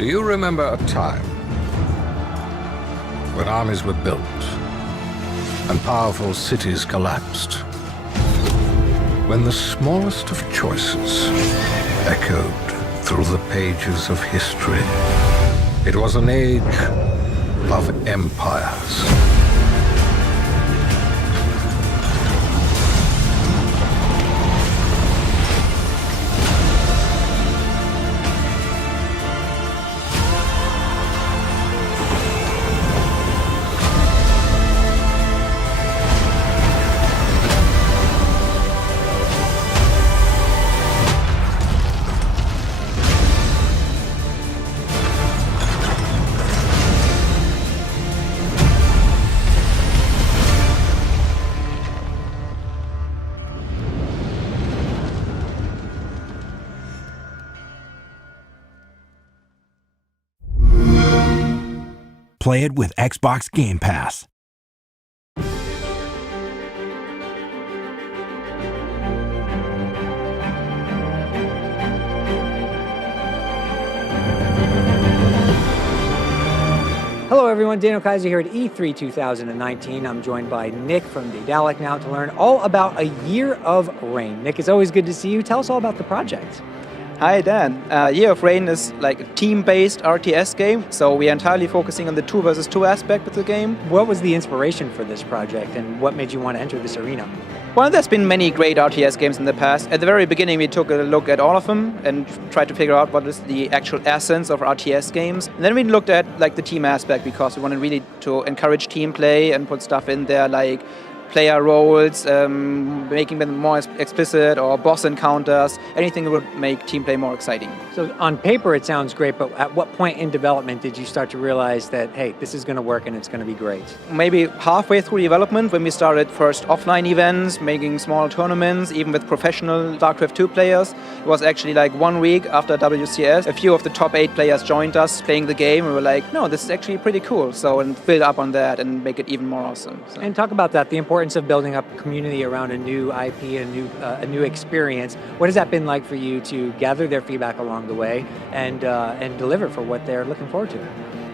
Do you remember a time when armies were built and powerful cities collapsed? When the smallest of choices echoed through the pages of history? It was an age of empires. Play it with Xbox Game Pass. Hello everyone, Daniel Kaiser here at E3 2019. I'm joined by Nick from Daedalic now to learn all about A Year of Rain. Nick, it's always good to see you. Tell us all about the project. Hi Dan. Year of Rain is like a team-based RTS game, so we are entirely focusing on the 2 versus 2 aspect of the game. What was the inspiration for this project and what made you want to enter this arena? Well, there's been many great RTS games in the past. At the very beginning, we took a look at all of them and tried to figure out what is the actual essence of RTS games. And then we looked at like the team aspect because we wanted really to encourage team play and put stuff in there like player roles, making them more explicit, or boss encounters, anything that would make team play more exciting. So on paper it sounds great, but at what point in development did you start to realize that, hey, this is going to work and it's going to be great? Maybe halfway through development when we started first offline events, making small tournaments, even with professional StarCraft 2 players. It was actually like 1 week after WCS. A few of the top 8 players joined us playing the game and we were like, no, this is actually pretty cool. So, and build up on that and make it even more awesome. So. And talk about that, the importance of building up a community around a new IP, a new experience. What has that been like for you to gather their feedback along the way and deliver for what they're looking forward to?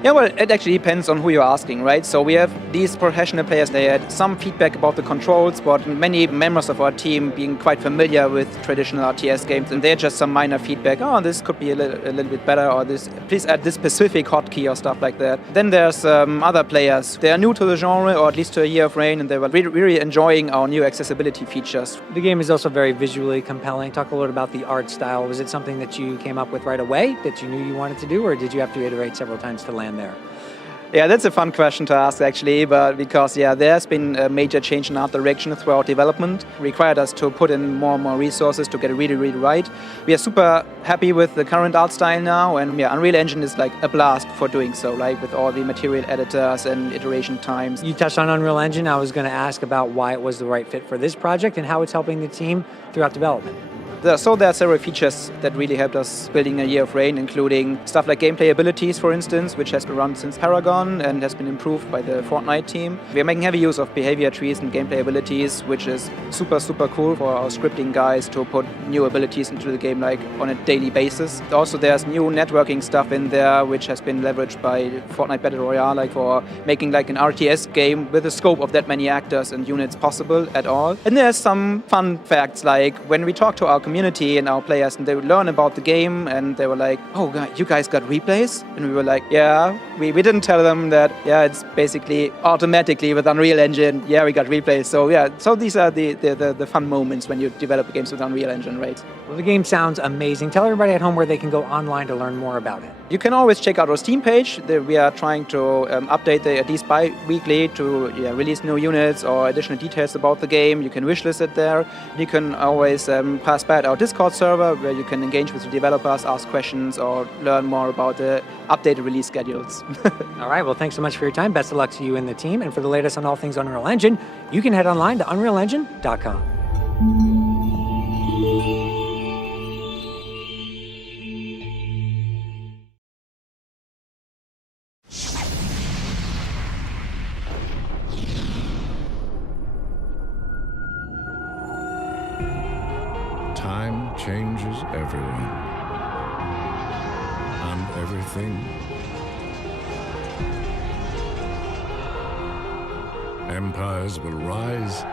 Yeah, well, it actually depends on who you're asking, right? So we have these professional players, they had some feedback about the controls, but many members of our team being quite familiar with traditional RTS games, and they're just some minor feedback, oh, this could be a little bit better, or this, please add this specific hotkey or stuff like that. Then there's other players, they are new to the genre, or at least to A Year of Rain, and they were really enjoying our new accessibility features. The game is also very visually compelling. Talk a little about the art style. Was it something that you came up with right away, that you knew you wanted to do, or did you have to iterate several times to land there? Yeah, that's a fun question to ask actually, but because there's been a major change in art direction throughout development, required us to put in more and more resources to get it really right. We are super happy with the current art style now, and Unreal Engine is like a blast for doing so, like with all the material editors and iteration times. You touched on Unreal Engine. I was going to ask about why it was the right fit for this project and how it's helping the team throughout development. So there are several features that really helped us building A Year of Rain, including stuff like gameplay abilities, for instance, which has been around since Paragon and has been improved by the Fortnite team. We are making heavy use of behavior trees and gameplay abilities, which is super cool for our scripting guys to put new abilities into the game like on a daily basis. Also, there's new networking stuff in there, which has been leveraged by Fortnite Battle Royale, like for making like an RTS game with the scope of that many actors and units possible at all. And there's some fun facts, like when we talk to our community and our players and they would learn about the game and they were like, oh, you guys got replays? And we were like, yeah, we didn't tell them that, it's basically automatically with Unreal Engine, we got replays. So these are the fun moments when you develop games with Unreal Engine, right? Well, the game sounds amazing. Tell everybody at home where they can go online to learn more about it. You can always check out our Steam page. We are trying to update at least bi-weekly to release new units or additional details about the game. You can wishlist it there. You can always pass by our Discord server where you can engage with the developers, ask questions, or learn more about the updated release schedules. All right, well, thanks so much for your time. Best of luck to you and the team. And for the latest on all things Unreal Engine, you can head online to unrealengine.com. Time changes everyone and everything. thing. Empires will rise,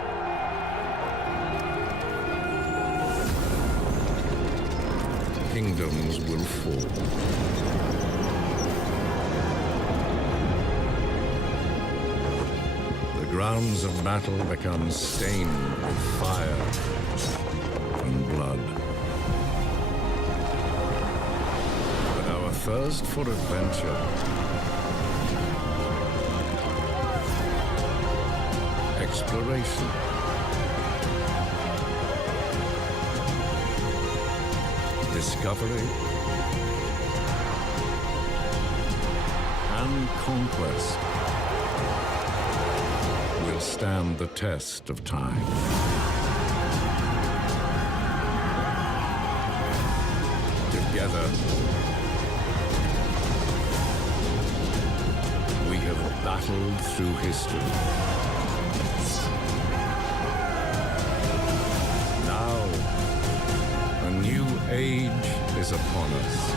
kingdoms will fall. The grounds of battle become stained with fire and blood. But our thirst for adventure, exploration, discovery, and conquest will stand the test of time. Together, we have battled through history. Now, a new age is upon us.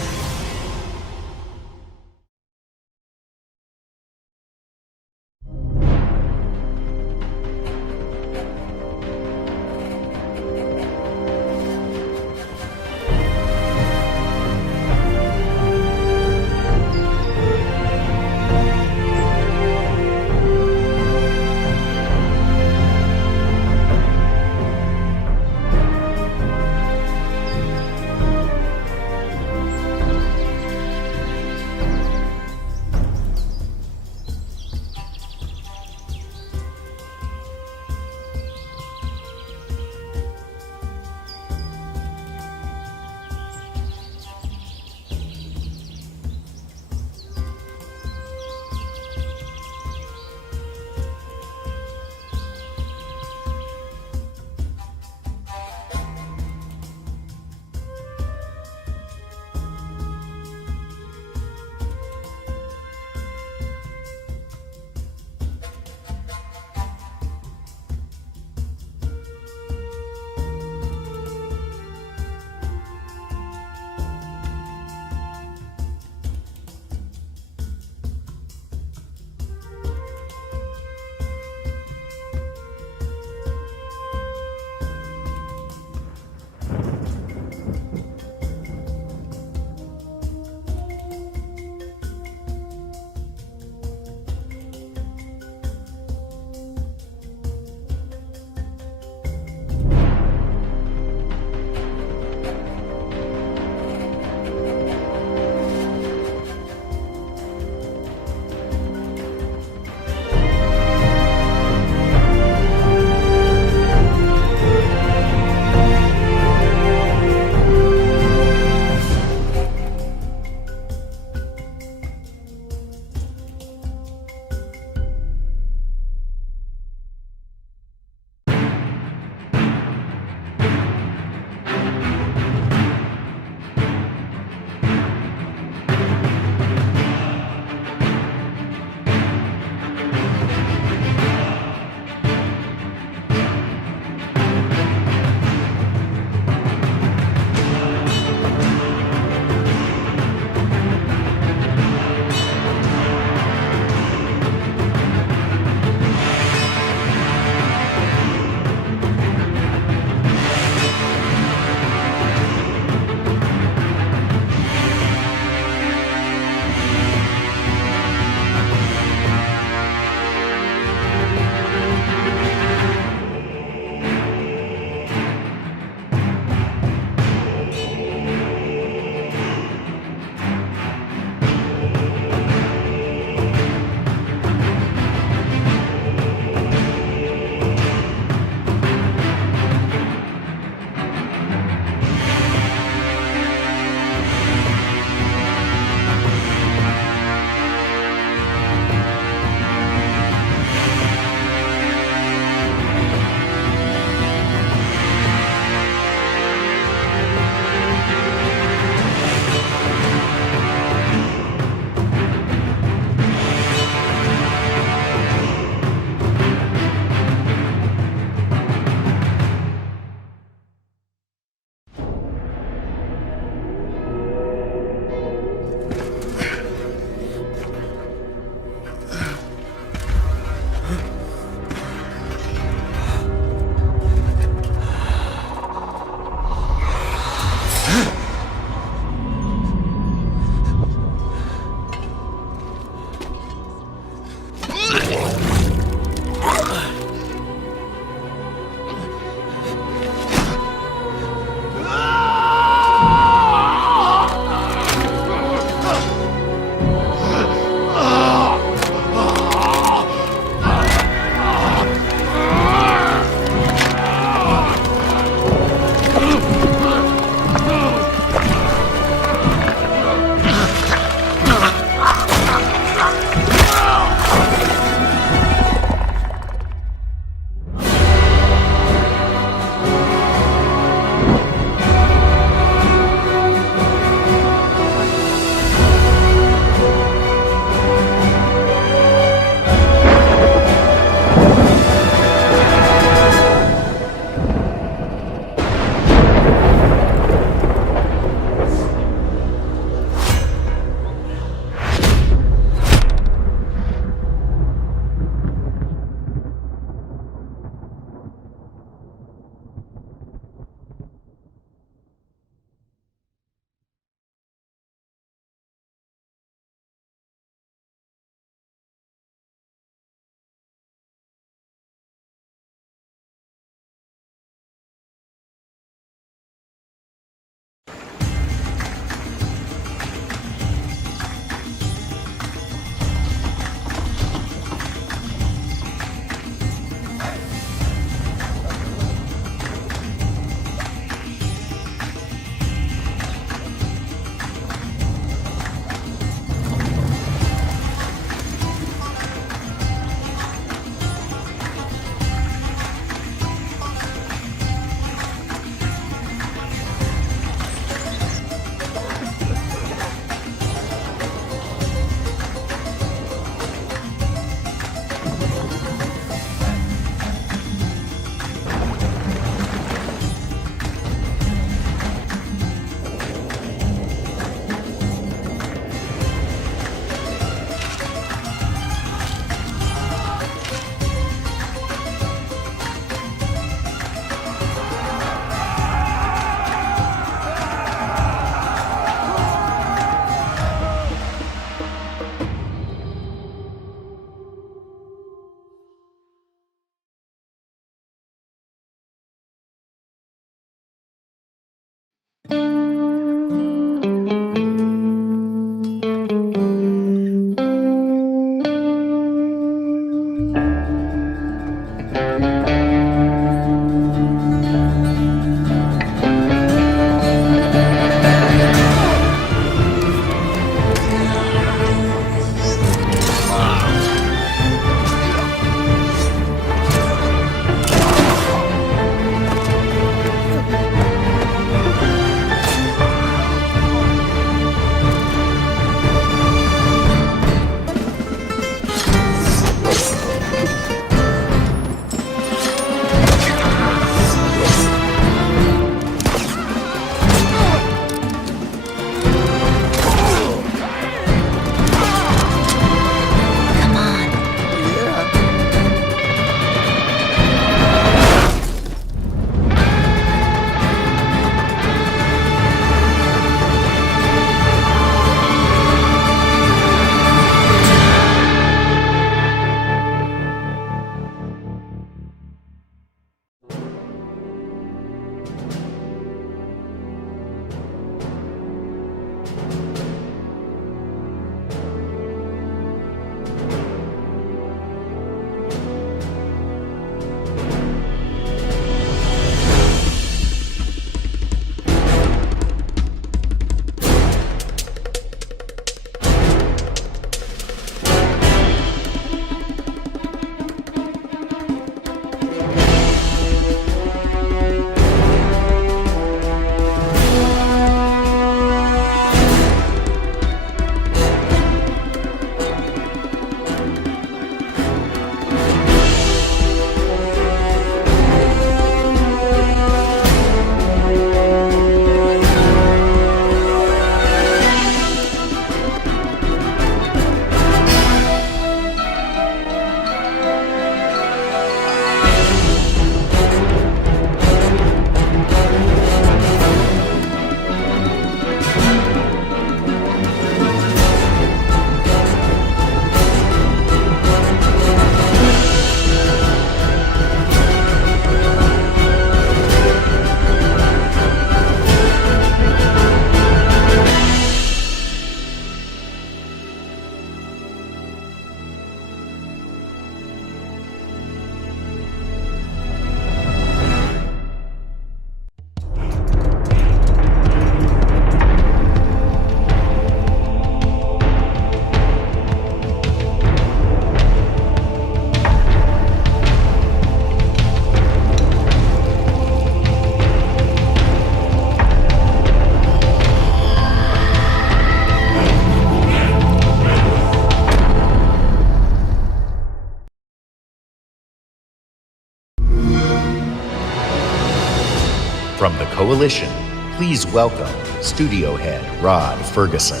Coalition, please welcome studio head Rod Ferguson.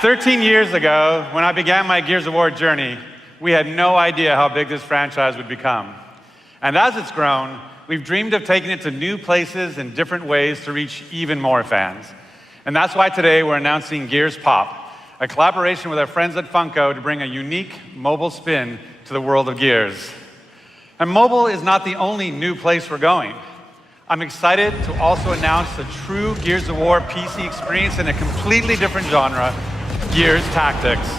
"13 years ago, when I began my Gears of War journey, we had no idea how big this franchise would become. And as it's grown, we've dreamed of taking it to new places in different ways to reach even more fans. And that's why today we're announcing Gears Pop, a collaboration with our friends at Funko to bring a unique mobile spin to the world of Gears. And mobile is not the only new place we're going. I'm excited to also announce a true Gears of War PC experience in a completely different genre, Gears Tactics.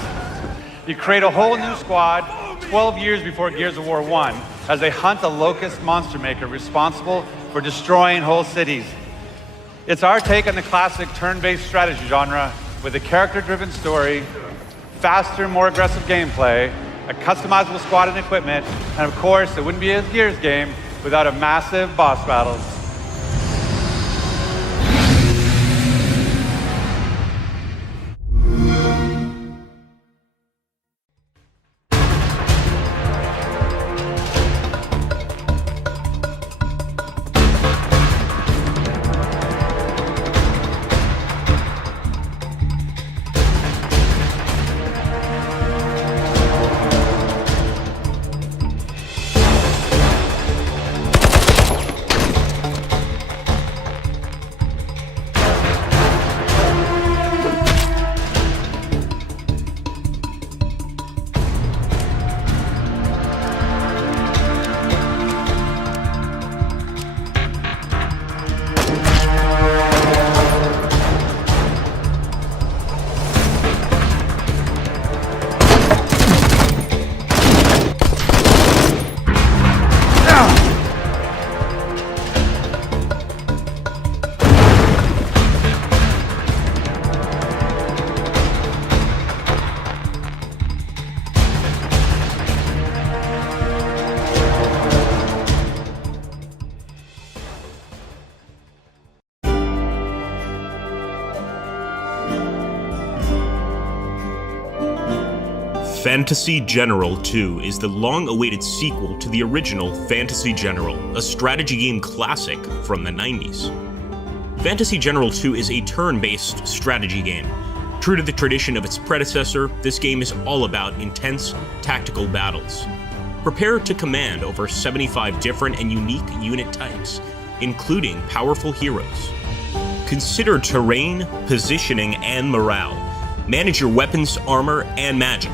You create a whole new squad 12 years before Gears of War 1 as they hunt a locust monster maker responsible for destroying whole cities. It's our take on the classic turn-based strategy genre with a character-driven story, faster, more aggressive gameplay, a customizable squad and equipment, and of course, it wouldn't be a Gears game without a massive boss battle. Fantasy General 2 is the long-awaited sequel to the original Fantasy General, a strategy game classic from the 90s. Fantasy General 2 is a turn-based strategy game. True to the tradition of its predecessor, this game is all about intense, tactical battles. Prepare to command over 75 different and unique unit types, including powerful heroes. Consider terrain, positioning, and morale. Manage your weapons, armor, and magic,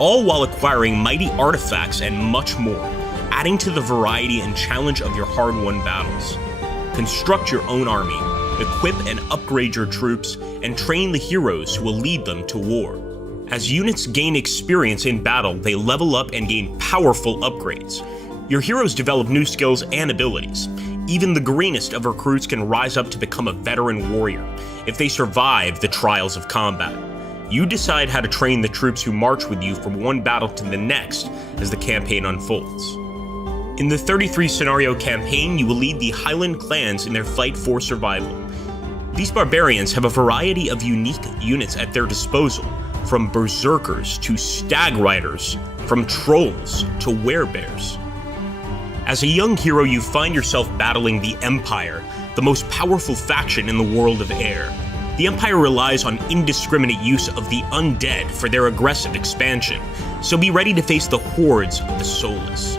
all while acquiring mighty artifacts and much more, adding to the variety and challenge of your hard-won battles. Construct your own army, equip and upgrade your troops, and train the heroes who will lead them to war. As units gain experience in battle, they level up and gain powerful upgrades. Your heroes develop new skills and abilities. Even the greenest of recruits can rise up to become a veteran warrior, if they survive the trials of combat. You decide how to train the troops who march with you from one battle to the next as the campaign unfolds. In the 33 scenario campaign, you will lead the Highland clans in their fight for survival. These barbarians have a variety of unique units at their disposal, from berserkers to stag riders, from trolls to werebears. As a young hero, you find yourself battling the Empire, the most powerful faction in the world of air. The Empire relies on indiscriminate use of the undead for their aggressive expansion, so be ready to face the hordes of the soulless.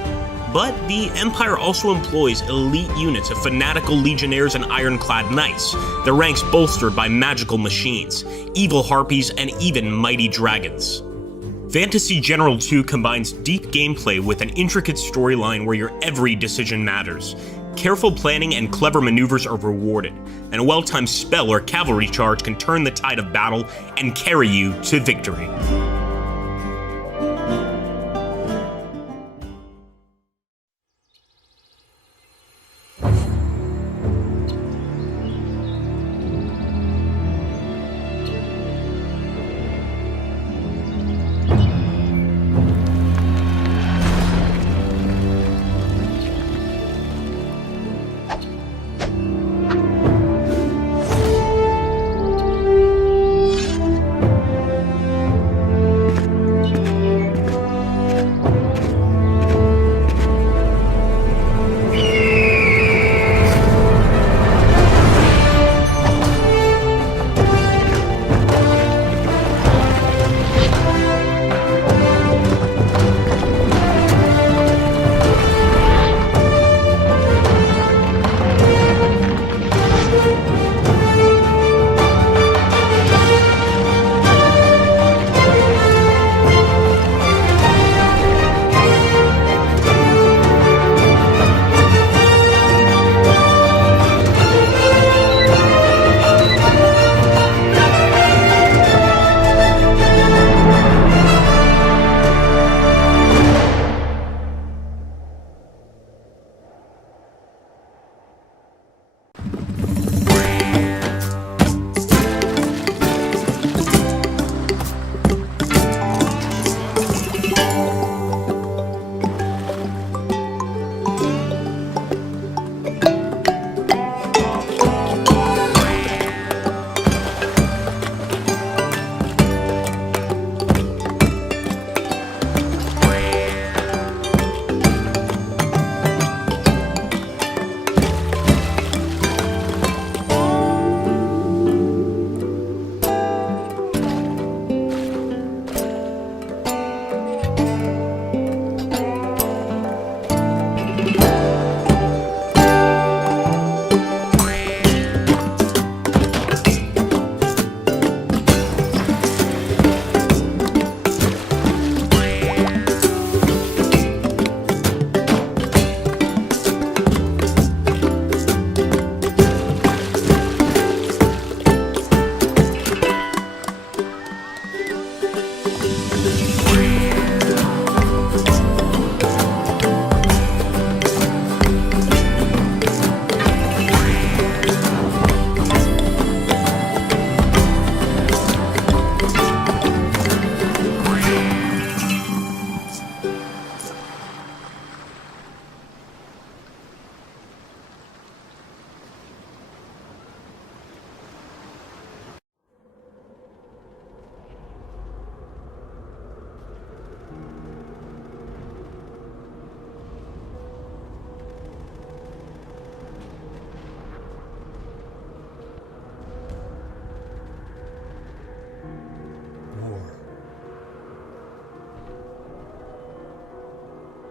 But the Empire also employs elite units of fanatical legionnaires and ironclad knights, their ranks bolstered by magical machines, evil harpies, and even mighty dragons. Fantasy General 2 combines deep gameplay with an intricate storyline where your every decision matters. Careful planning and clever maneuvers are rewarded, and a well-timed spell or cavalry charge can turn the tide of battle and carry you to victory.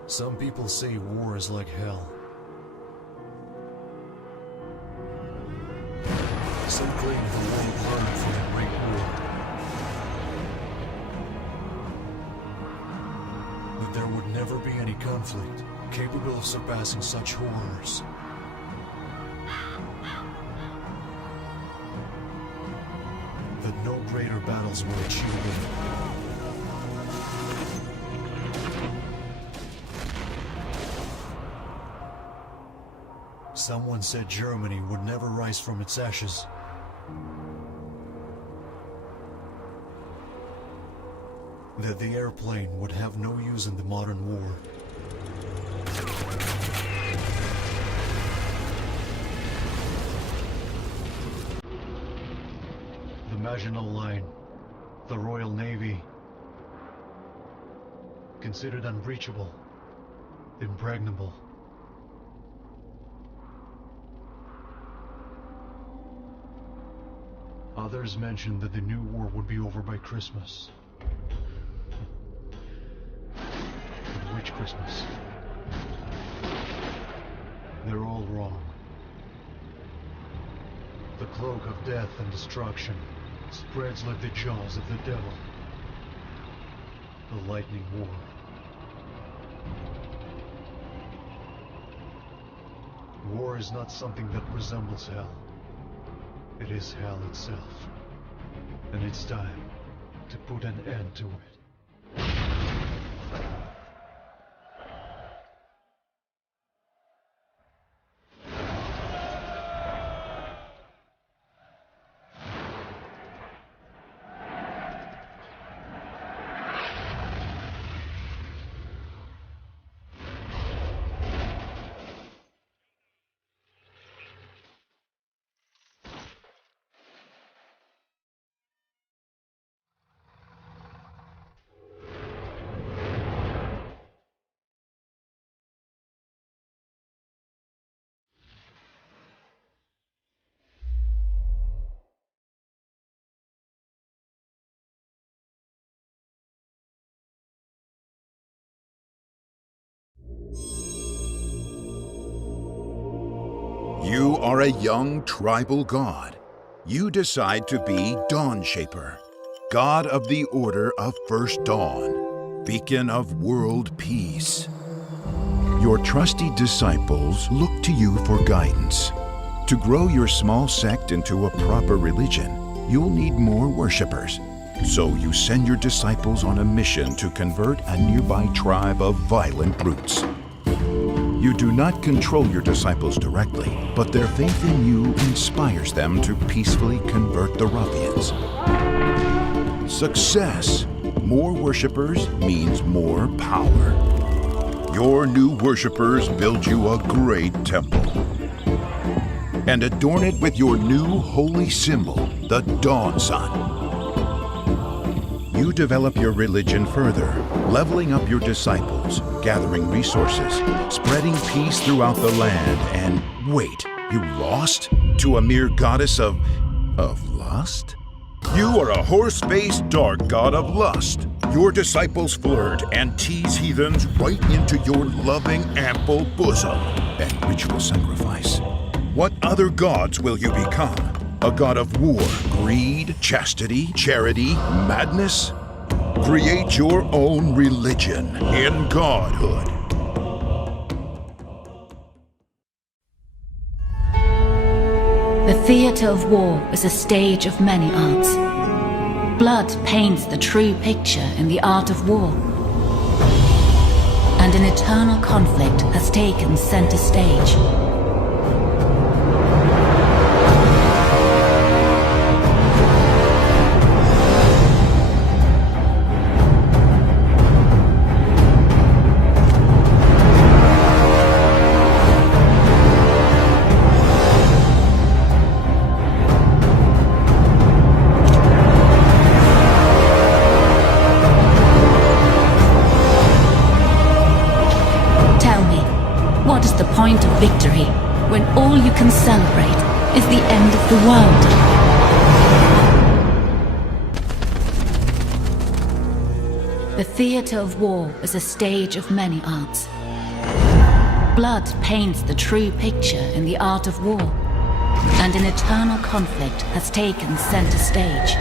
Some people say war is like hell. Some claim the world learned from the Great War. That there would never be any conflict capable of surpassing such horrors. That no greater battles were achieved. Someone said Germany would never rise from its ashes. That the airplane would have no use in the modern war. The Maginot Line, the Royal Navy, considered unbreachable, impregnable. Others mentioned that the new war would be over by Christmas. But which Christmas? They're all wrong. The cloak of death and destruction spreads like the jaws of the devil. The lightning war. War is not something that resembles hell. It is hell itself. And it's time to put an end to it. You are a young tribal god. You decide to be Dawn Shaper, god of the Order of First Dawn, beacon of world peace. Your trusty disciples look to you for guidance. To grow your small sect into a proper religion, you'll need more worshippers. So you send your disciples on a mission to convert a nearby tribe of violent brutes. You do not control your disciples directly, but their faith in you inspires them to peacefully convert the ruffians. Success. More worshippers means more power. Your new worshippers build you a great temple and adorn it with your new holy symbol, the Dawn Sun. You develop your religion further, leveling up your disciples, gathering resources, spreading peace throughout the land, and wait, you lost? To a mere goddess of lust? You are a horse-faced dark god of lust. Your disciples flirt and tease heathens right into your loving, ample bosom and ritual sacrifice. What other gods will you become? A god of war, greed, chastity, charity, madness? Create your own religion in godhood. The theatre of war is a stage of many arts. Blood paints the true picture in the art of war. And an eternal conflict has taken center stage. What is the point of victory when all you can celebrate is the end of the world? The theatre of war is a stage of many arts. Blood paints the true picture in the art of war, and an eternal conflict has taken center stage.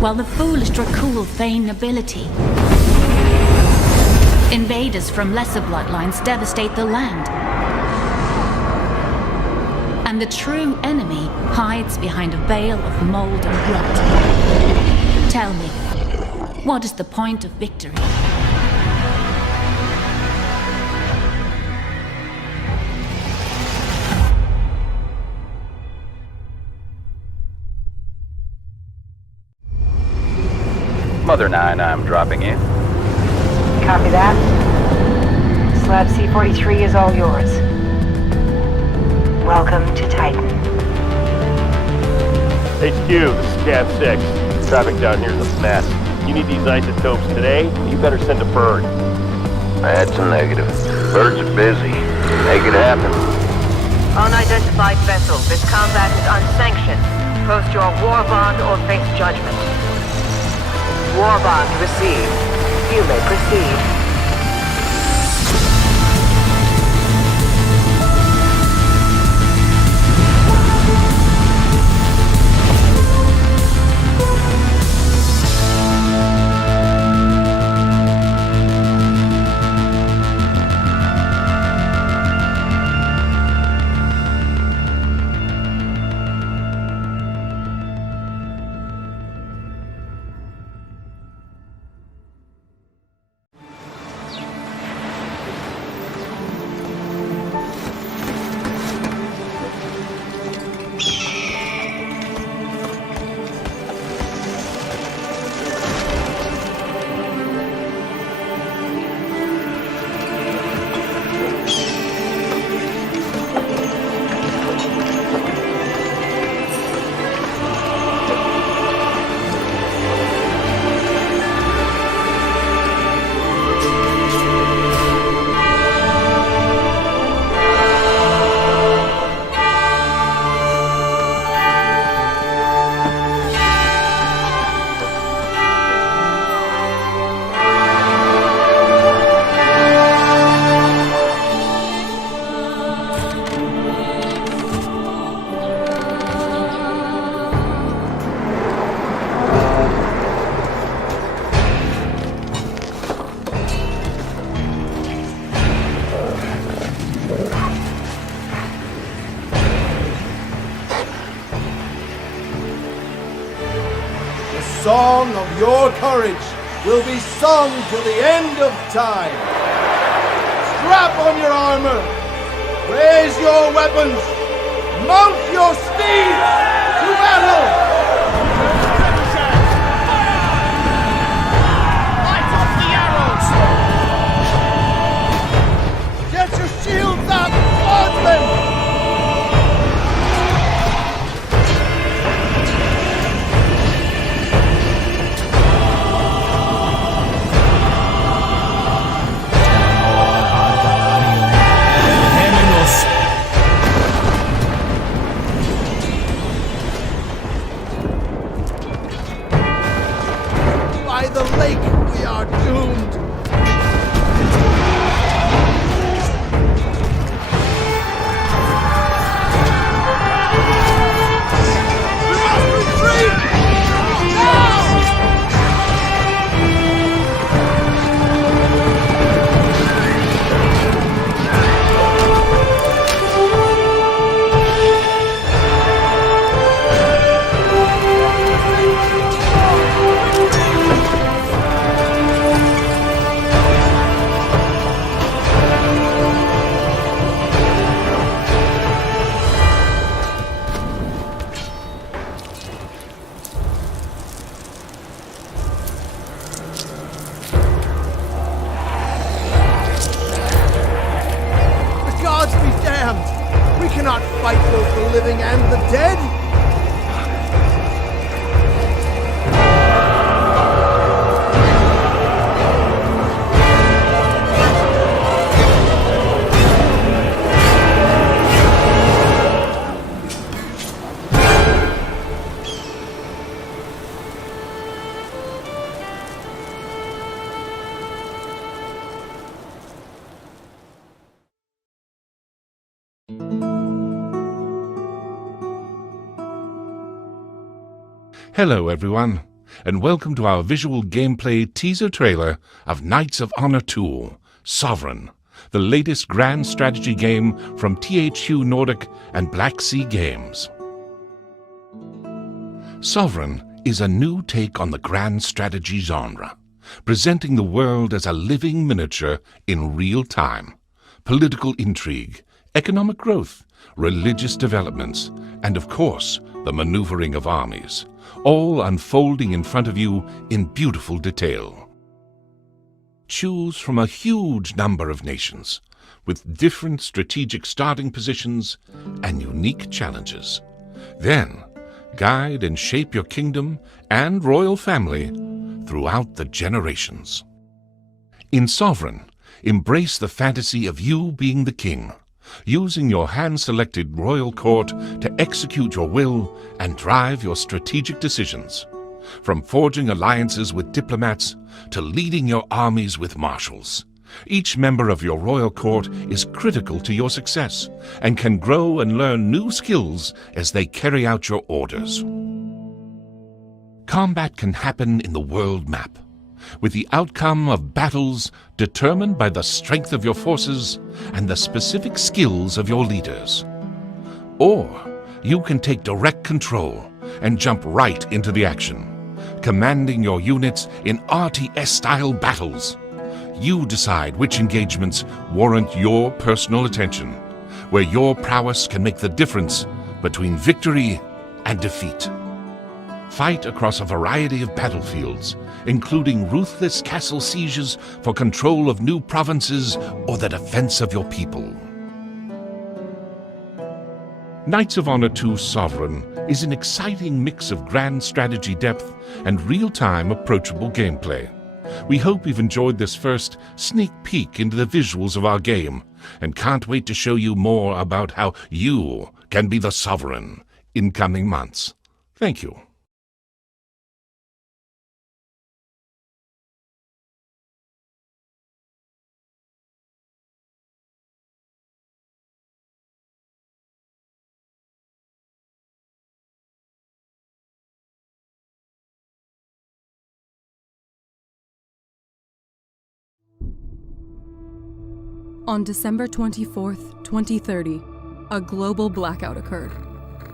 While the foolish Dracul feign nobility, invaders from lesser bloodlines devastate the land. And the true enemy hides behind a veil of mold and rot. Tell me, what is the point of victory? Mother 9, I'm dropping in. Copy that. Slab C-43 is all yours. Welcome to Titan. HQ, this is Cav 6. Traffic down here is a mess. You need these isotopes today, you better send a bird. That's a negative. Birds are busy. Make it happen. Unidentified vessel. This combat is unsanctioned. Post your war bond or face judgment. War bond received. You may proceed. Song of your courage will be sung till the end of time. Strap on your armor, raise your weapons, mount your steeds to battle! Light up the arrows! Get your shields up, swordsmen! By the lake, we are doomed! We must retreat! Now! Hello everyone, and welcome to our visual gameplay teaser trailer of Knights of Honor 2, Sovereign, the latest grand strategy game from THQ Nordic and Black Sea Games. Sovereign is a new take on the grand strategy genre, presenting the world as a living miniature in real time. Political intrigue, economic growth, religious developments, and of course, the maneuvering of armies, all unfolding in front of you in beautiful detail. Choose from a huge number of nations, with different strategic starting positions and unique challenges. Then, guide and shape your kingdom and royal family throughout the generations. In Sovereign, embrace the fantasy of you being the king, using your hand-selected royal court to execute your will and drive your strategic decisions, from forging alliances with diplomats to leading your armies with marshals. Each member of your royal court is critical to your success and can grow and learn new skills as they carry out your orders. Combat can happen in the world map, with the outcome of battles determined by the strength of your forces and the specific skills of your leaders. Or you can take direct control and jump right into the action, commanding your units in RTS-style battles. You decide which engagements warrant your personal attention, where your prowess can make the difference between victory and defeat. Fight across a variety of battlefields, including ruthless castle sieges for control of new provinces or the defense of your people. Knights of Honor 2 Sovereign is an exciting mix of grand strategy depth and real-time approachable gameplay. We hope you've enjoyed this first sneak peek into the visuals of our game and can't wait to show you more about how you can be the Sovereign in coming months. Thank you. On December 24th, 2030, a global blackout occurred.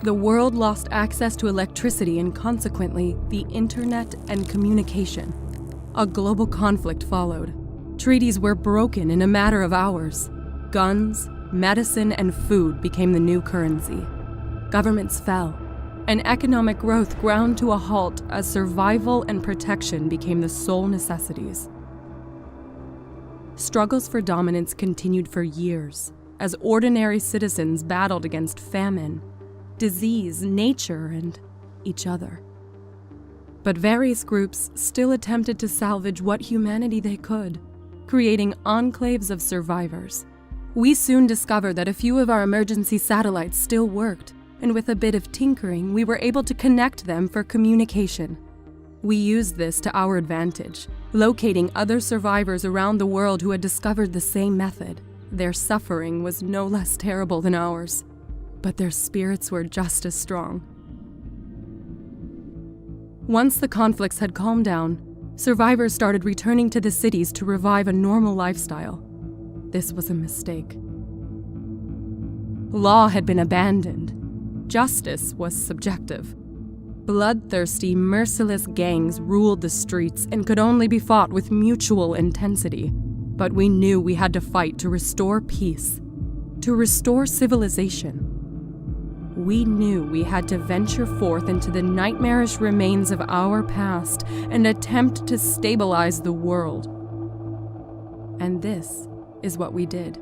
The world lost access to electricity and consequently, the internet and communication. A global conflict followed. Treaties were broken in a matter of hours. Guns, medicine, and food became the new currency. Governments fell, and economic growth ground to a halt as survival and protection became the sole necessities. Struggles for dominance continued for years, as ordinary citizens battled against famine, disease, nature, and each other. But various groups still attempted to salvage what humanity they could, creating enclaves of survivors. We soon discovered that a few of our emergency satellites still worked, and with a bit of tinkering, we were able to connect them for communication. We used this to our advantage, locating other survivors around the world who had discovered the same method. Their suffering was no less terrible than ours, but their spirits were just as strong. Once the conflicts had calmed down, survivors started returning to the cities to revive a normal lifestyle. This was a mistake. Law had been abandoned. Justice was subjective. Bloodthirsty, merciless gangs ruled the streets and could only be fought with mutual intensity. But we knew we had to fight to restore peace, to restore civilization. We knew we had to venture forth into the nightmarish remains of our past and attempt to stabilize the world. And this is what we did.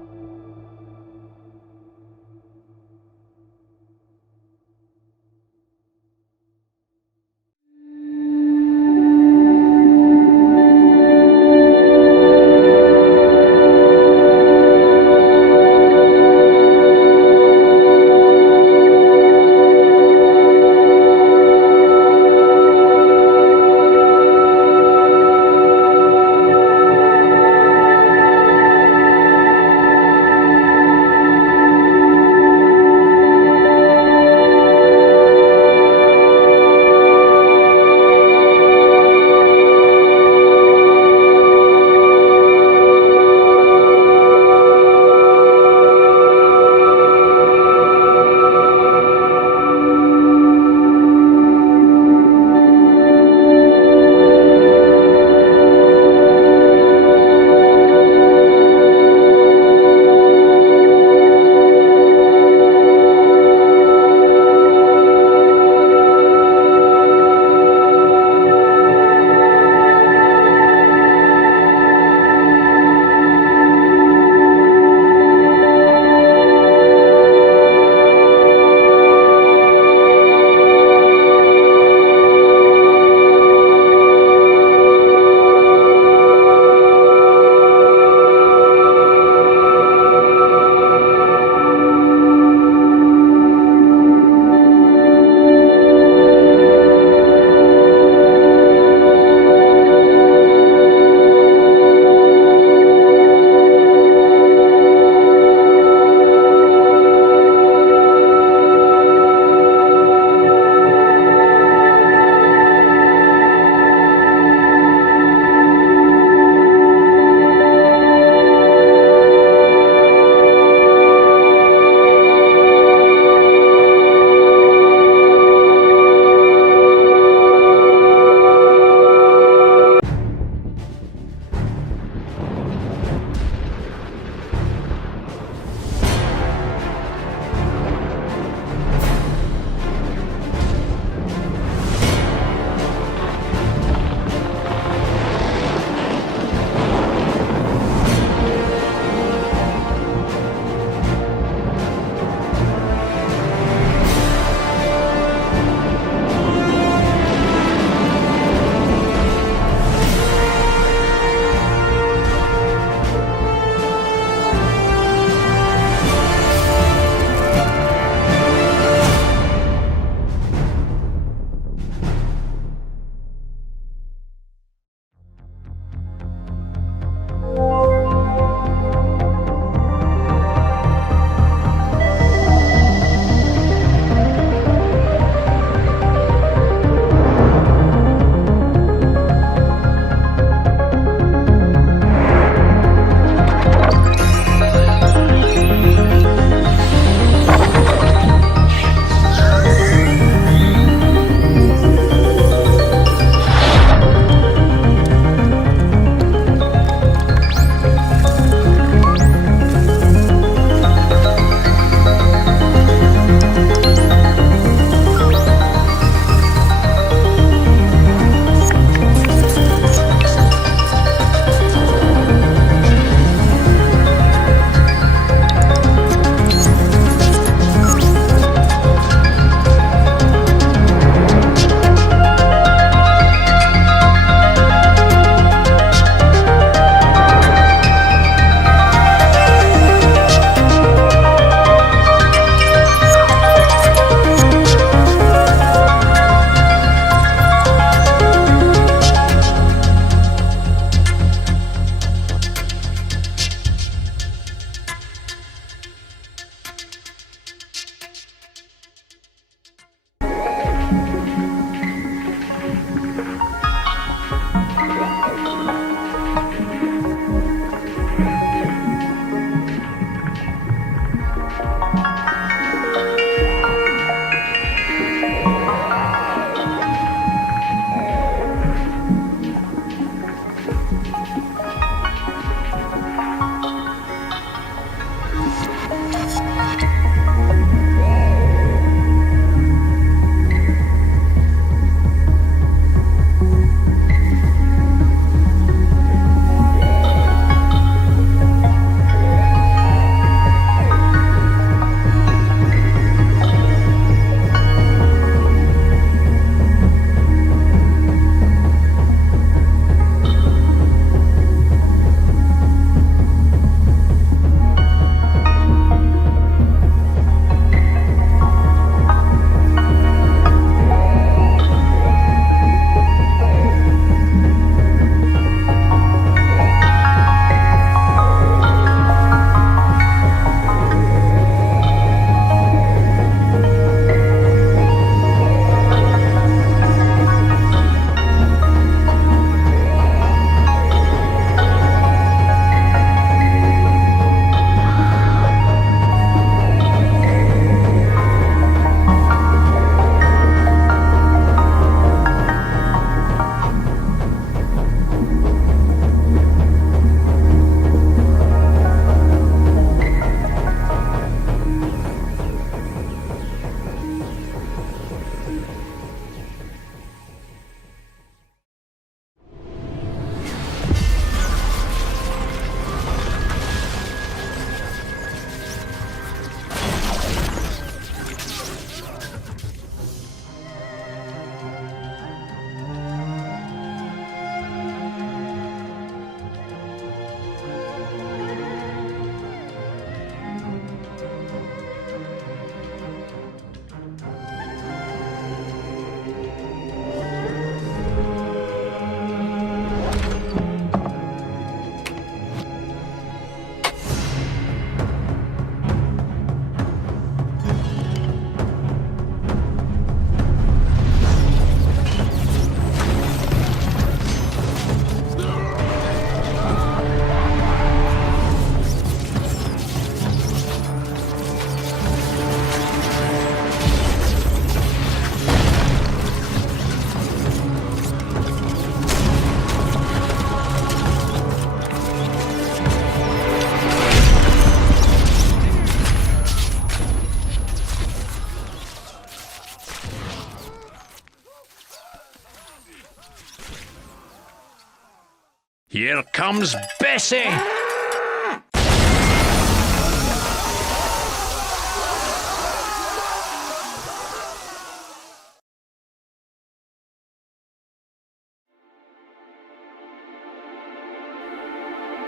Here comes Bessie!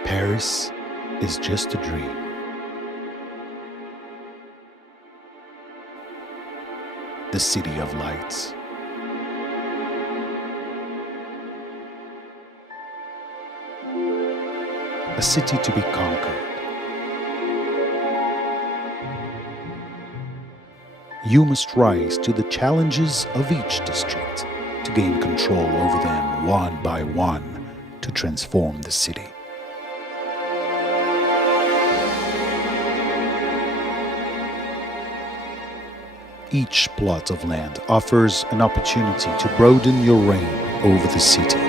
Paris is just a dream. The city of lights. A city to be conquered. You must rise to the challenges of each district to gain control over them one by one to transform the city. Each plot of land offers an opportunity to broaden your reign over the city.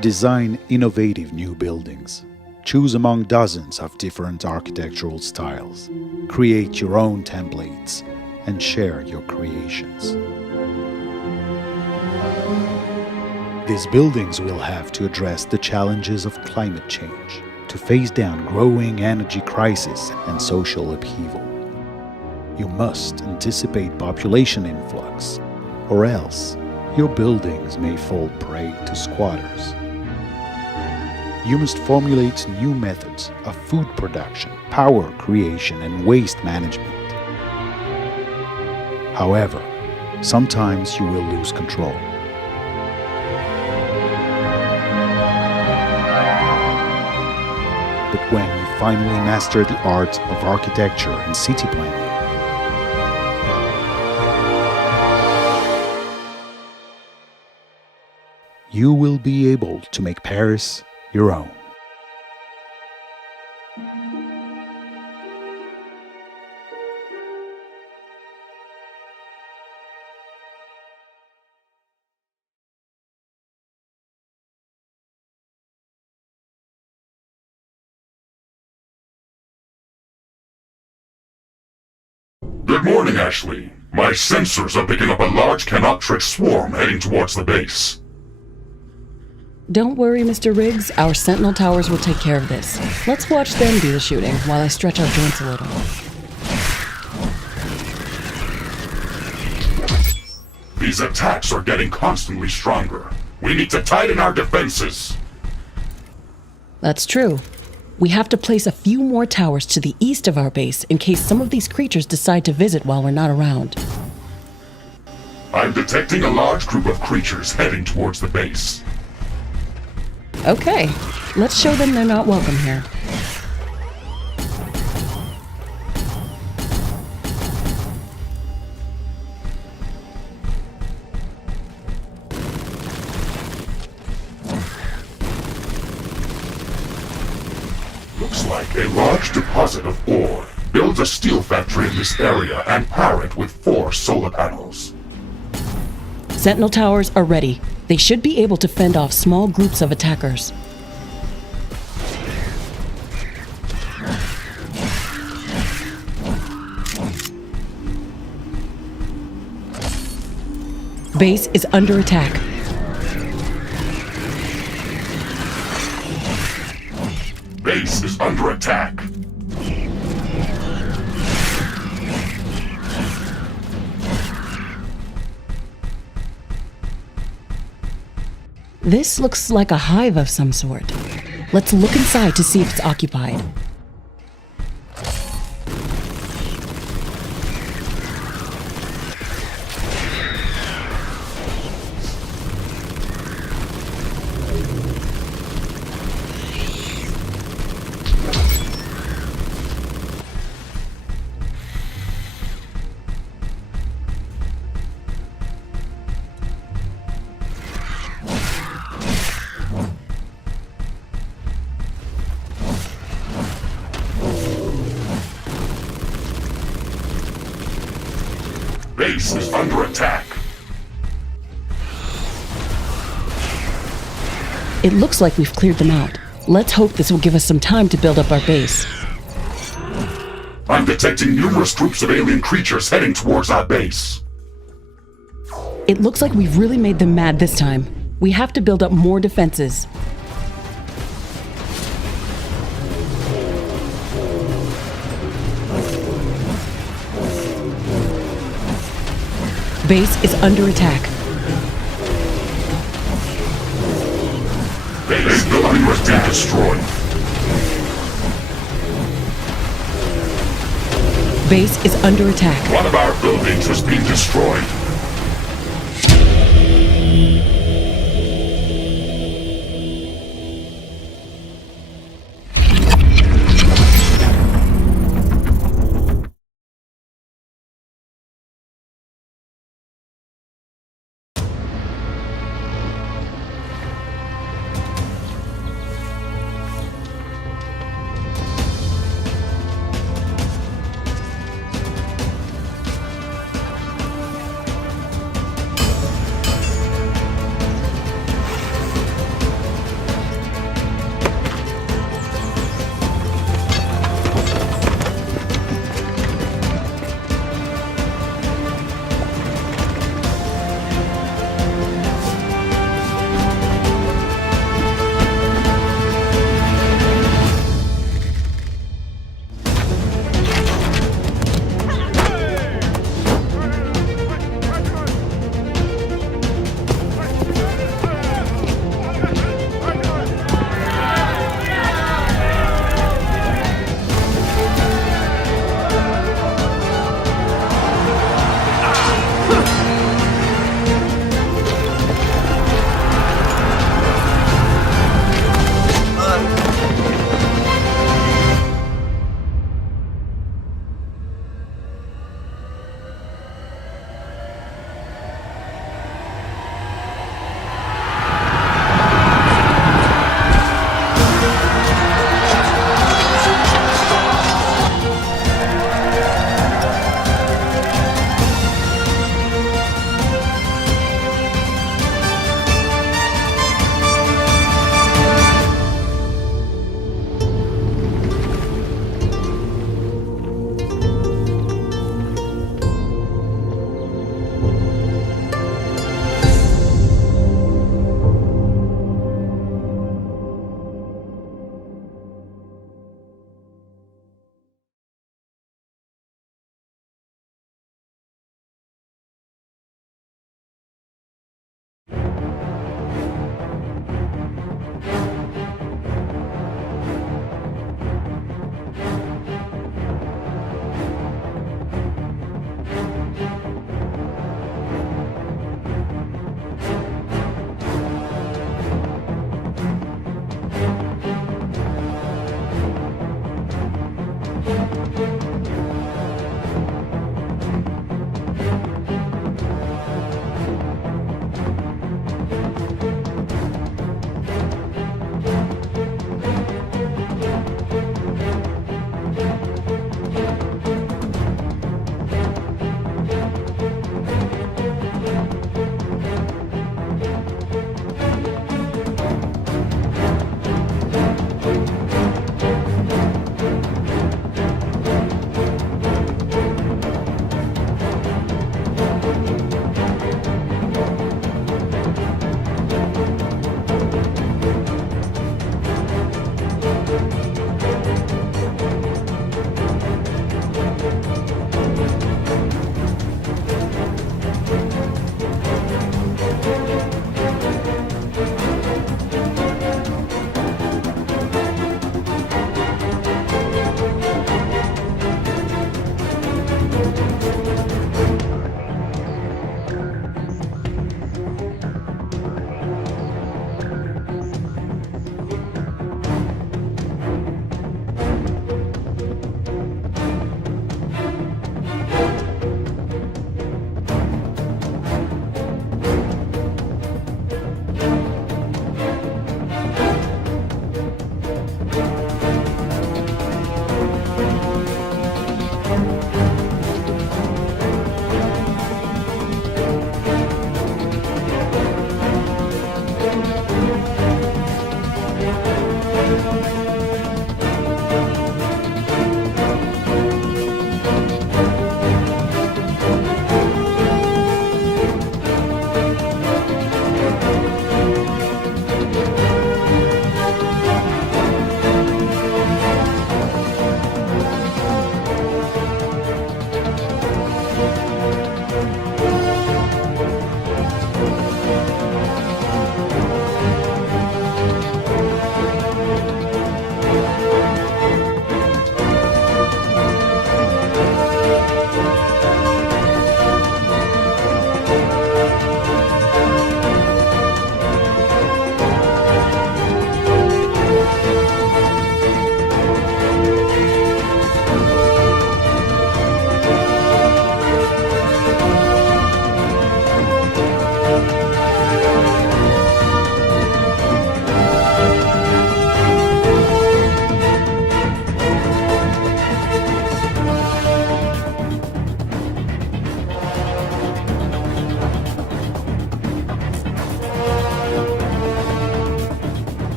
Design innovative new buildings. Choose among dozens of different architectural styles. Create your own templates and share your creations. These buildings will have to address the challenges of climate change, to face down growing energy crisis and social upheaval. You must anticipate population influx, or else your buildings may fall prey to squatters. You must formulate new methods of food production, power creation, and waste management. However, sometimes you will lose control. But when you finally master the art of architecture and city planning, you will be able to make Paris your own. Good morning, Ashley. My sensors are picking up a large Canotrix swarm heading towards the base. Don't worry, Mr. Riggs. Our Sentinel towers will take care of this. Let's watch them do the shooting while I stretch our joints a little. These attacks are getting constantly stronger. We need to tighten our defenses. That's true. We have to place a few more towers to the east of our base in case some of these creatures decide to visit while we're not around. I'm detecting a large group of creatures heading towards the base. Okay, let's show them they're not welcome here. Looks like a large deposit of ore. Build a steel factory in this area and power it with 4 solar panels. Sentinel towers are ready. They should be able to fend off small groups of attackers. Base is under attack. Base is under attack. This looks like a hive of some sort. Let's look inside to see if it's occupied. Base is under attack. It looks like we've cleared them out. Let's hope this will give us some time to build up our base. I'm detecting numerous groups of alien creatures heading towards our base. It looks like we've really made them mad this time. We have to build up more defenses. Base is under attack. Base building has been destroyed. Base is under attack. One of our buildings has been destroyed.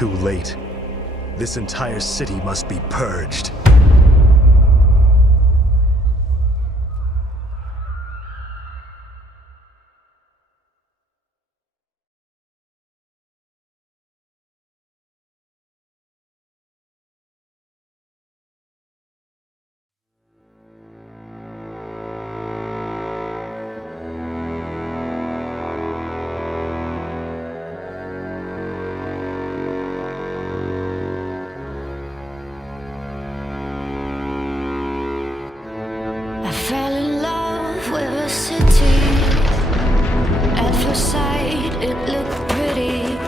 too late. This entire city must be purged. I fell in love with a city. At first sight, it looked pretty.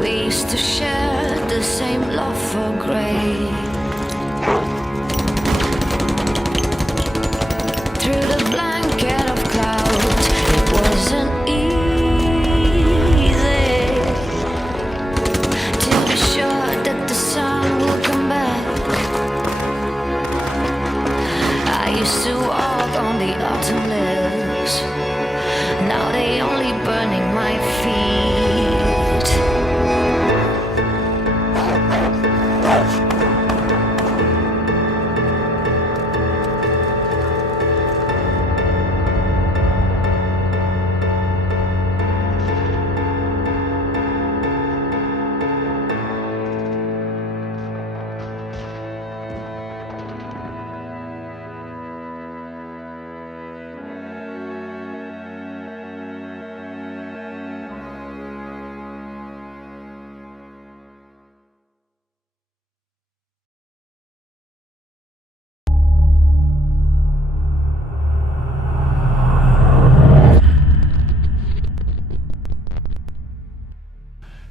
We used to share the same love for gray. Through the blanket of clouds, it wasn't easy to be sure that the sun will come back. I used to walk on the autumn leaves. Now they only burning my feet.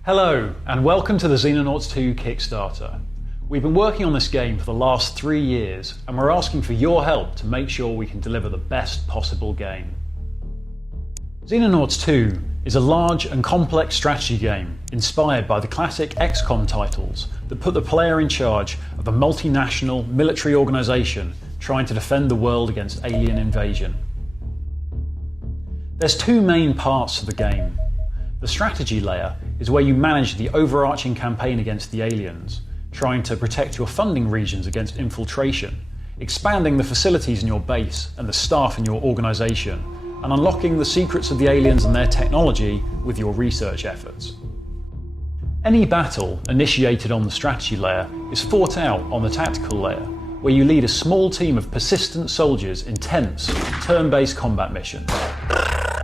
Hello, and welcome to the Xenonauts 2 Kickstarter. We've been working on this game for the last 3 years, and we're asking for your help to make sure we can deliver the best possible game. Xenonauts 2 is a large and complex strategy game inspired by the classic XCOM titles that put the player in charge of a multinational military organisation trying to defend the world against alien invasion. There's 2 main parts to the game. The strategy layer is where you manage the overarching campaign against the aliens, trying to protect your funding regions against infiltration, expanding the facilities in your base and the staff in your organisation, and unlocking the secrets of the aliens and their technology with your research efforts. Any battle initiated on the strategy layer is fought out on the tactical layer, where you lead a small team of persistent soldiers in tense, turn-based combat missions.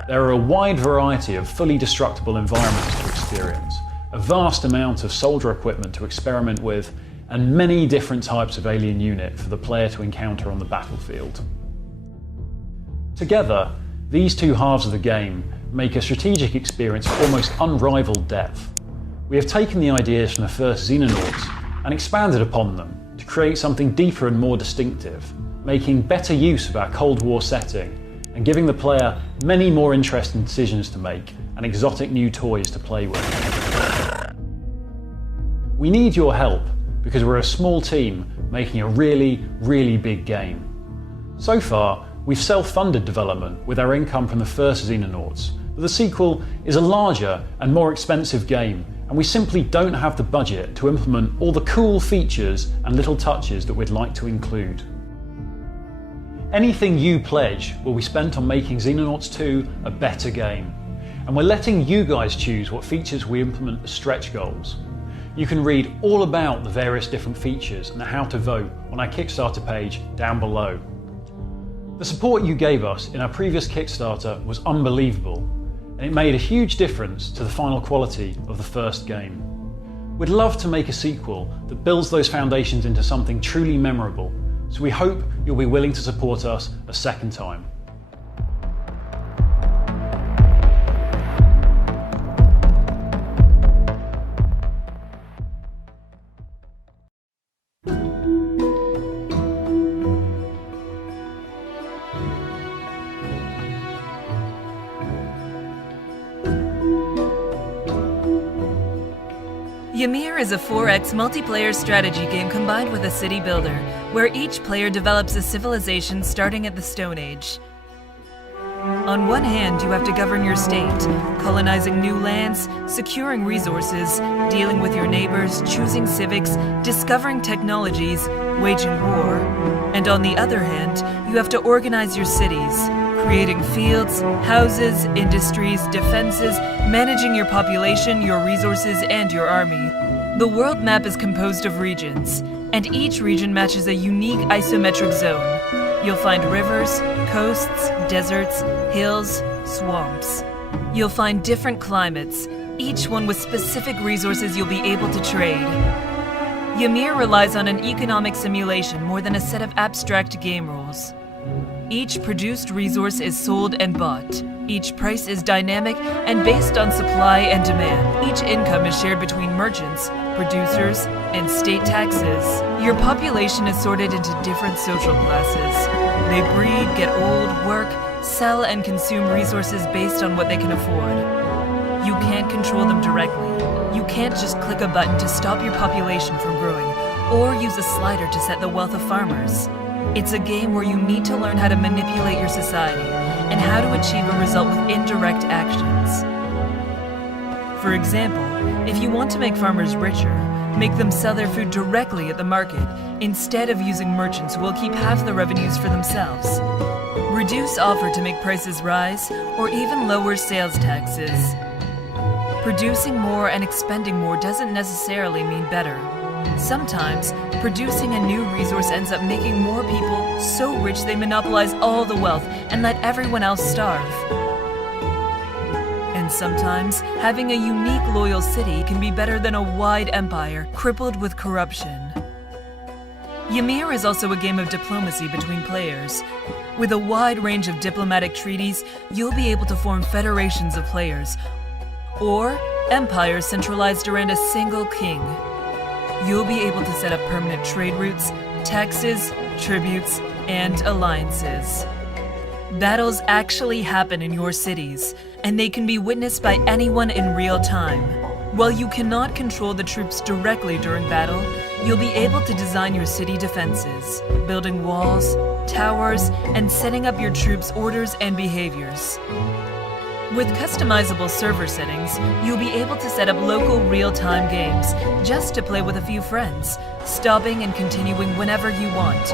There are a wide variety of fully destructible environments to experience, a vast amount of soldier equipment to experiment with, and many different types of alien unit for the player to encounter on the battlefield. Together, these 2 halves of the game make a strategic experience of almost unrivaled depth. We have taken the ideas from the first Xenonauts and expanded upon them to create something deeper and more distinctive, making better use of our Cold War setting and giving the player many more interesting decisions to make and exotic new toys to play with. We need your help because we're a small team making a really, really big game. So far, we've self-funded development with our income from the first Xenonauts, but the sequel is a larger and more expensive game, and we simply don't have the budget to implement all the cool features and little touches that we'd like to include. Anything you pledge will be spent on making Xenonauts 2 a better game, and we're letting you guys choose what features we implement as stretch goals. You can read all about the various different features and how to vote on our Kickstarter page down below. The support you gave us in our previous Kickstarter was unbelievable, and it made a huge difference to the final quality of the first game. We'd love to make a sequel that builds those foundations into something truly memorable, so we hope you'll be willing to support us a second time. Ymir is a 4X multiplayer strategy game combined with a city builder, where each player develops a civilization starting at the Stone Age. On one hand, you have to govern your state, colonizing new lands, securing resources, dealing with your neighbors, choosing civics, discovering technologies, waging war. And on the other hand, you have to organize your cities, creating fields, houses, industries, defenses, managing your population, your resources, and your army. The world map is composed of regions, and each region matches a unique isometric zone. You'll find rivers, coasts, deserts, hills, swamps. You'll find different climates, each one with specific resources you'll be able to trade. Ymir relies on an economic simulation more than a set of abstract game rules. Each produced resource is sold and bought. Each price is dynamic and based on supply and demand. Each income is shared between merchants, producers, and state taxes. Your population is sorted into different social classes. They breed, get old, work, sell, and consume resources based on what they can afford. You can't control them directly. You can't just click a button to stop your population from growing, or use a slider to set the wealth of farmers. It's a game where you need to learn how to manipulate your society and how to achieve a result with indirect actions. For example, if you want to make farmers richer, make them sell their food directly at the market instead of using merchants who will keep half the revenues for themselves. Reduce offer to make prices rise, or even lower sales taxes. Producing more and expending more doesn't necessarily mean better. Sometimes, producing a new resource ends up making more people so rich they monopolize all the wealth and let everyone else starve. And sometimes, having a unique loyal city can be better than a wide empire crippled with corruption. Ymir is also a game of diplomacy between players. With a wide range of diplomatic treaties, you'll be able to form federations of players, or empires centralized around a single king. You'll be able to set up permanent trade routes, taxes, tributes, and alliances. Battles actually happen in your cities, and they can be witnessed by anyone in real time. While you cannot control the troops directly during battle, you'll be able to design your city defenses, building walls, towers, and setting up your troops' orders and behaviors. With customizable server settings, you'll be able to set up local real-time games just to play with a few friends, stopping and continuing whenever you want.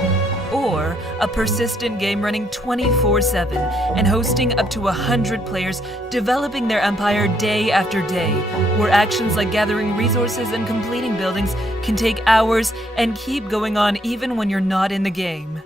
Or a persistent game running 24/7 and hosting up to 100 players developing their empire day after day, where actions like gathering resources and completing buildings can take hours and keep going on even when you're not in the game.